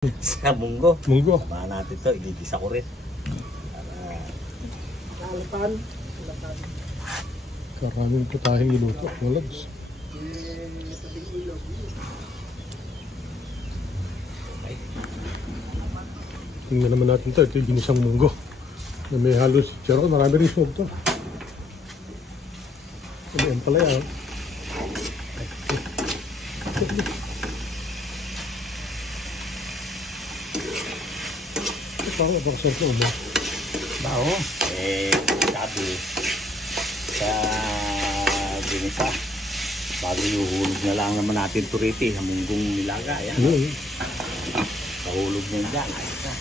Sa munggo. Munggo. Samahan natin ito, iligisa ko rin. Lalapan. Karaming putahing iluto. Malags. Tingnan naman natin ito. Ito yung ginisang munggo. Na may halos chicharon. Marami rin smoke to. Yan pala yan. Parang napakasarap na umo. Bao. Sabi sa ginisa, bago ihuhulog na lang naman natin turiti sa munggong nilaga. Ayan. Pahulog na yan dyan. Ayos na.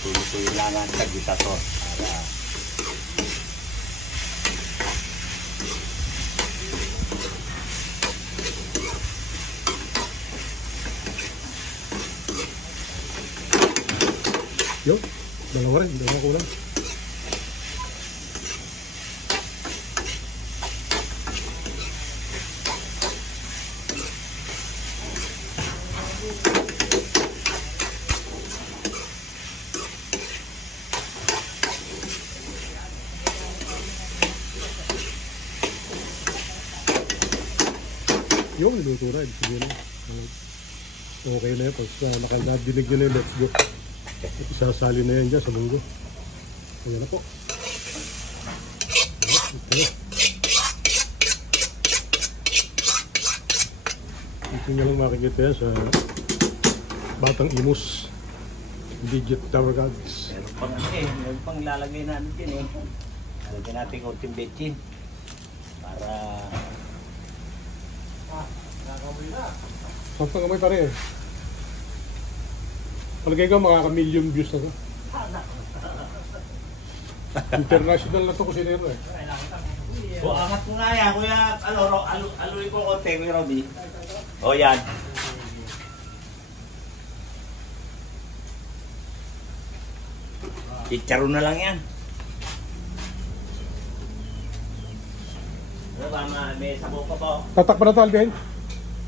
Tuloy-tuloy lang ang tagisa to. Para Yo, dalawa rin, dalawa kulang. Yung niluto na, ibig sabihin na. Okay na yun, pag nakadinig nyo na yun, let's go. At isasali na yan dyan sa munggo. Ayan na po. Ito nga lang makikita yan sa Batang Imus Digit Tower Gods. meron pang lalagay natin din eh. Lalagyan natin konting betchin. Para Nakakamay na. Sampai kamay pa rin eh. Palagay ko makaka-million views na to. International na to kusinero eh. o, angat ko nga yan, kuya. Aluin ko konti, kuya Robby. O, yan. Chicharon na lang yan. Ano ba, may sabaw pa po? Tatakpan na to, Alvin.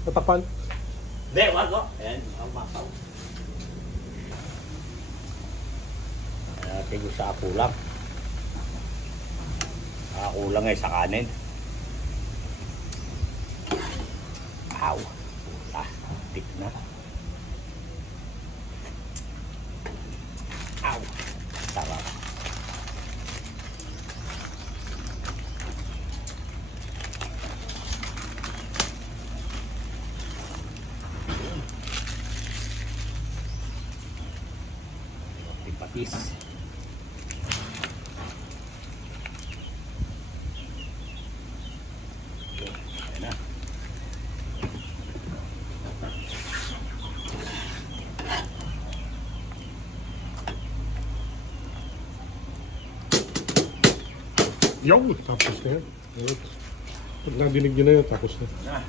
Tatakpan. Hindi, wag ko. Ayan, ang mapaw. Natin ko sa akulang. Akulang ay sa kanin. Aw. Tik na. Aw. Sarap. Patis. Ayan na. Yo! Tapos na yan. Pag nadinig nyo na yun, tapos na.